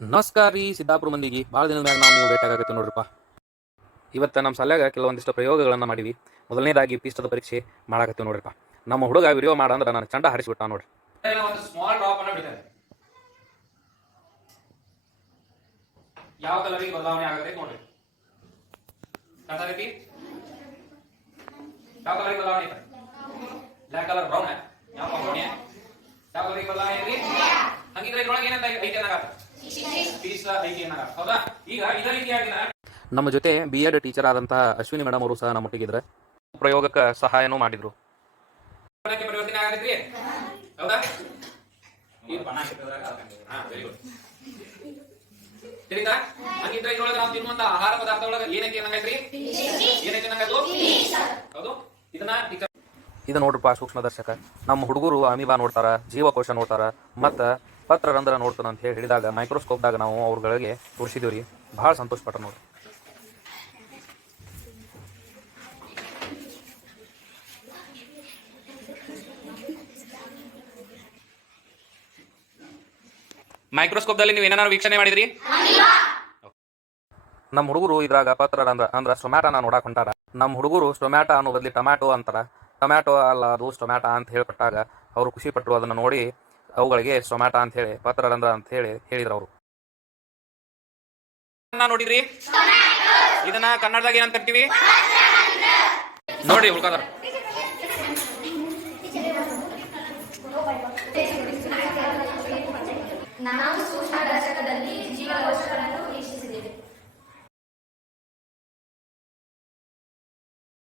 ನಮಸ್ಕಾರ ರೀ ಸಿದ್ದಾಪುರ ಮಂದಿಗೆ. ಭಾಳ ದಿನದ ಮ್ಯಾಗ ನಾವು ನೀವು ಭೇಟಿಯಾಗತ್ತೆ ನೋಡ್ರಪ್ಪ. ಇವತ್ತು ನಮ್ಮ ಸಲ್ಯಾಗ ಕೆಲವೊಂದಿಷ್ಟು ಪ್ರಯೋಗಗಳನ್ನು ಮಾಡೀವಿ. ಮೊದಲನೇದಾಗಿ ಪಿಷ್ಟದ ಪರೀಕ್ಷೆ ಮಾಡಾಕತ್ತೀವಿ ನೋಡ್ರಿಪ್ಪ. ನಮ್ಮ ಹುಡುಗ ವಿಡಿಯೋ ಮಾಡಂದ್ರೆ ನಾನು ಚಂಡ ಹರಿಸ್ಬಿಟ್ಟ ನೋಡ್ರಿ. ಸ್ಮಾಲ್ ಡ್ರಾಪ್ ಯಾವ ಕಲರಿಗೆ ಬದಲಾವಣೆ ಆಗುತ್ತೆ ನೋಡ್ರಿ? ರೀತಿ ಯಾವ ಕಲರಿಗೆ ಬದಲಾವಣೆ ಬ್ಲ್ಯಾಕ್ ಕಲರ್ ಬ್ರೌನ್ ಯಾವ ಕಲರಿಗೆ ಬದಲಾವಣೆ ಐತಿ ಹಂಗಿದ್ರೆ ಇದ್ರೊಳಗೆ ಏನಂತ ಐತೆ? ಅನ್ನಕ ಪೀಸ್ ಐತಿ ಅನ್ನಕ ಹೌದಾ? ಈಗ ಇದೇ ರೀತಿಯಾಗಿ ನಮ್ಮ ಜೊತೆ ಬಿ ಎಡ್ ಟೀಚರ್ ಆದಂತಹ ಅಶ್ವಿನಿ ಮೇಡಮ್ ಅವರು ಸಹ ನಮ್ಮ ಒಟ್ಟಿಗಿದ್ರೆ ಪ್ರಯೋಗಕ್ಕೆ ಸಹಾಯನೂ ಮಾಡಿದ್ರು. ಪರಿವರ್ತನೆ ಆಗತ್ರಿ ಹೌದಾ? ಇದು ಬಣ್ಣ ಹಾಕಿದ್ರಾಗ ಹಾ ವೆರಿ ಗುಡ್ ತಿಳಿತಾ ಹಂಗಿದ್ರೆ ಇದ್ರೊಳಗೆ ನಾವು ತಿನ್ನುವಂತ ಆಹಾರ ಪದಾರ್ಥ ಒಳಗೆ ಹೌದು? ಇದನ್ನ ಇದು ನೋಡ್ರಪ್ಪ ಸೂಕ್ಷ್ಮ ದರ್ಶಕ. ನಮ್ಮ ಹುಡುಗರು ಅಮೀಬಾ ನೋಡ್ತಾರ ಜೀವಕೋಶ ನೋಡ್ತಾರ ಮತ್ತ ಪತ್ರರಂಧ್ರ ನೋಡ್ತಾನ ಅಂತ ಹೇಳಿ ಹೇಳಿದಾಗ ಮೈಕ್ರೋಸ್ಕೋಪ್ದಾಗ ನಾವು ಅವ್ರಗಳಿಗೆ ತೋರಿಸಿದೀವಿ ರೀ ಭಾಳ ಸಂತೋಷ ಪಟ್ಟ ನೋಡ್ರಿ ಮೈಕ್ರೋಸ್ಕೋಪ್ದಲ್ಲಿ ನೀವು ಏನಾರು ವೀಕ್ಷಣೆ ಮಾಡಿದ್ರಿ? ನಮ್ಮ ಹುಡುಗರು ಇದ್ರಾಗ ಪತ್ರ ಅಂದ್ರ ಅಂದ್ರ ನಾ ನೋಡಕ್ ಹೊಂಟಾರ. ನಮ್ಮ ಹುಡುಗರು ಸ್ಟೊಮ್ಯಾಟೋ ಅನ್ನೋ ಬದಲಿ ಟೊಮ್ಯಾಟೊ ಅಂತಾರ. ಟೊಮ್ಯಾಟೊ ಅಲ್ಲ ಅದು ಟೊಮ್ಯಾಟೋ ಅಂತ ಹೇಳ್ಕೊಟ್ಟಾಗ ಅವರು ಖುಷಿ ಪಟ್ಟರು ಅದನ್ನ ನೋಡಿ ಅವುಗಳಿಗೆ ಸೊಮ್ಯಾಟ ಅಂತ ಹೇಳಿ ಪತ್ರರಂಧ್ರ ಅಂತ ಹೇಳಿ ಹೇಳಿದ್ರು ಅವರು. ನೋಡಿದ್ರಿ? ಇದನ್ನ ಕನ್ನಡದಾಗ ಏನಂತ ಕರಿತೀವಿ? ನೋಡಿ ಉಳ್ಕದಾರ ನಾವು ಸೂಕ್ಷ್ಮ ದರ್ಶಕದಲ್ಲಿ ಜೀವಕೋಶಗಳನ್ನು